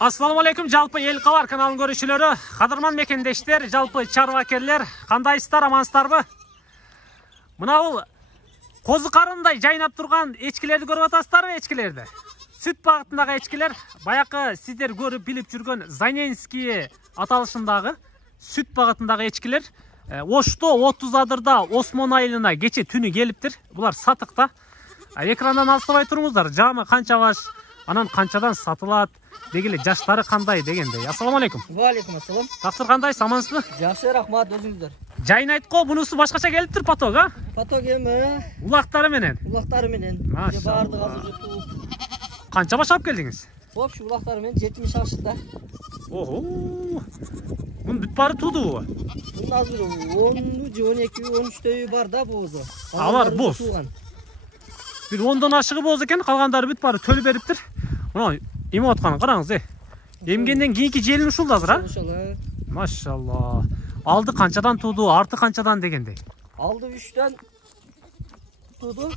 Assalamu alaikum, жалпы ел кабар каналын көрүүчүлөрү, кадырман мекендештер, жалпы чарбакерлер, кандайсыздар, амансыздарбы? Мына бул козу карындай жайнап турган эчкилерди көрүп атасыздарбы, эчкилерди? Сүт багытындагы эчкилер, баякы сиздер көрүп билип жүргөн Заненский аталышындагы сүт багытындагы эчкилер Ошто 30 адырда Осмон айылына кече түнү келиптир. Булар сатыкта. Экрандан алыстабай туруңуздар. Жамы канча баш, анан канчадан сатылат, дегеле жаштары кандай дегендей. Ассаламу алейкум. Ва алейкум ассалам. Таксыр кандайсыз, амансызбы? Жакшы, рахмат, өзүңүздөр. Жайнайт го, бунусу башкача келиптир поток, а? Поток эми Улактары менен. улактары менен. Бардыгы азыр тууп. Канча баш алып келдиңиз? Общий улактары менен 70 ашыкта. Ого. Бун бүт баары туудубу? Бун азыр 10, 12, 13 бар да боозу. Алар боз. Бир 10дон ашыгы боз экен, калгандары бүт баары төлү бериптир. Мына эме атканын караңыз, Эмгенден кийинки желин ушул да азыр, а? Ошол. Машалла. Алды канчадан тууду, арты канчадан дегендей. Алды 3төн тууду.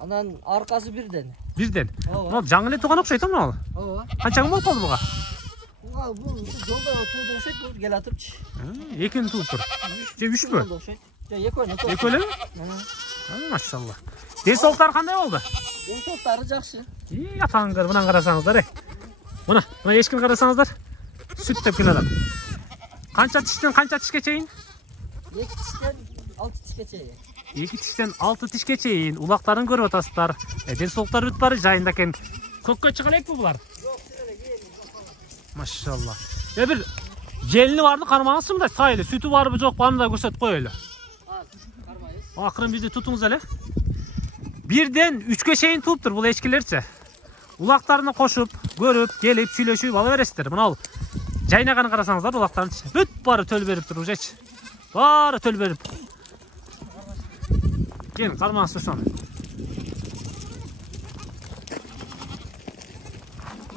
Анан аркасы 1ден. Бирден. Ооба. Мына жаңы эле тууган окшойт, мына. Ооба. Канча күн болуп калды буга? Бул жолдо тууду окшойт, бул кел атыпчы. Экини тууп тур. Же 3пү? Экөөнү. Экөө элеби? Машалла. Ден соолуктары кандай болду? Ден соолуктары жакшы. Атаңдар, мына карасаңыздар, Мына эчкини карасаңыздар. Сүт деп келе атат. Канча тиштен канча тишке чейин? 2 тиштен 6 тишке чейин. 2 тиштен 6 тишке чейин улактарын көрүп атасыздар. Ден соолуктары бүт баары жайында экен. Көккө чыга элекпи булар? Жок, чыга элек. Машалла. Бир желини барды кармаңызчы, мындай сайылы, сүтү барбы жокпу, аны да көрсөтүп коелу. Кармайбыз. Акырын бизди тутуңуз эле. 1ден 3кө чейин тууптур бул эчкилерчи. Улактарына кошуп, көрүп, келип, сүйлөшүп ала бересиздер. Мына бул жайнаганы карасаңыздар, улактарын бүт баары төл берип туруп жечи. Баары төл берип. Келин, кармаңыз ошону.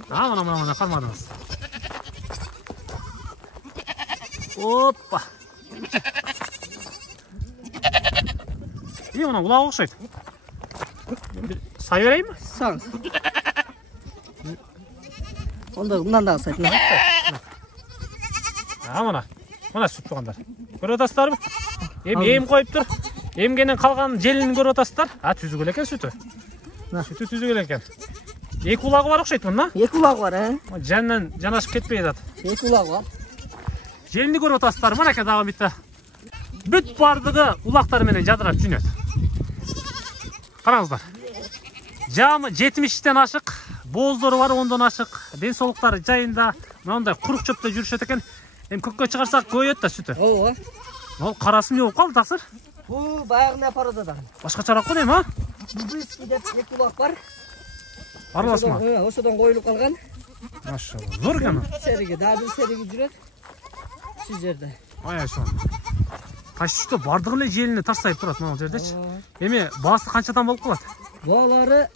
Мына кармадыңыз. Оппа. Мына улак окшойт. Сай берейинби? Саңыз. Онда мындан да сайт. Мына сүт тугандар. Көрүп атасыздарбы? Эм коюп тур. Эмгенен калган желин көрүп атасыздар. Түзүк эле экен сүтү. Сүтү түзүк эле экен. 2 улагы бар окшойт мына. 2 улагы бар, Жанынан жанашып кетпей атат. 2 улагы бар. Желинди көрүп атасыздар, мынакей дагы битте. Бүт бардыгы улактар менен жадырап жүнөт. Караңыздар. Жамы 70тен ашык, бооздору бар 10дон ашык, ден соолуктары жайында, мындай курук чөптө жүрүшөт экен. Эми көккө чыгарсак көйөт да сүтү. Ооба. Ал карасы эмне болуп калды, таксыр? Бул баягы пародадан. Башкачараак го дейм, а? Бубыйский деп 2 улак бар. Араласма. Ошодон коюлуп калган. Машалла. Зор экен. Сериги, дагы бир сериги жүрөт. Şu жерде. Ай ошо. Кайсы бардыгы эле желине таштайып турат мына жердечи. Эми баасы канчадан болуп калат? Баалары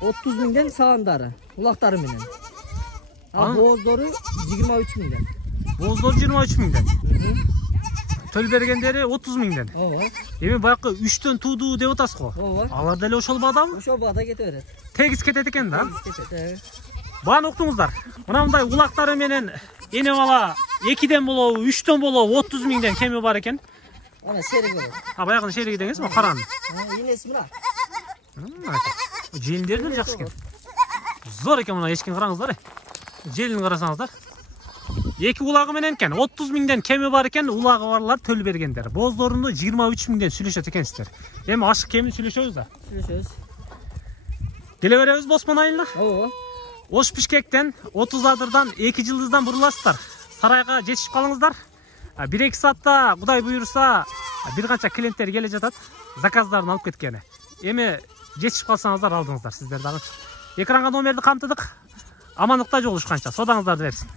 30 миңден саандары, улактары менен. Ал бооздору 23 миңден. Бооздор 23 миңден. Төл бергендери 30 миңден. Ооба. Эми баякы 3төн тууду деп атасыз го. Ооба. Алар деле ошол баадабы? Ошол баада кете берет. Тегиз кетет экен да? Кетет. Бааны уктуңуздар. Мындай улактары менен эне бала 2ден болобу, 3төн болобу 30 миңден кеми бар экен. Ана сериги бар. Баягы сериги деңиз, мына караны. Инеси мына. Желиндери деле жакшы экен. Зор экен мына эчкини караңыздар. Желин карасаңыздар. 2 улагы менен экен, 30 миңден кеми бар экен, улагы барлар төл бергендер. Бооздорунду 23 миңден сүйлөшөт экенсиздер. Эми ашык кеми сүйлөшөбүз да. Сүйлөшөбүз. Келе беребиз Осмон айылына. Ооба. Ош Бишкектен 30 адырдан 2 жылдыздан буруласыздар. Сарайга жетишип калыңыздар. 1-2 саатта Кудай буйруса бир канча клиенттер келе жатат. Заказдарын алып кеткени. Эми жетишип калсаңыздар алдыңыздар сиздер дагы. Экранга номерди камтыдык. Амандыкта жолугушканча содаңыздарды берсин.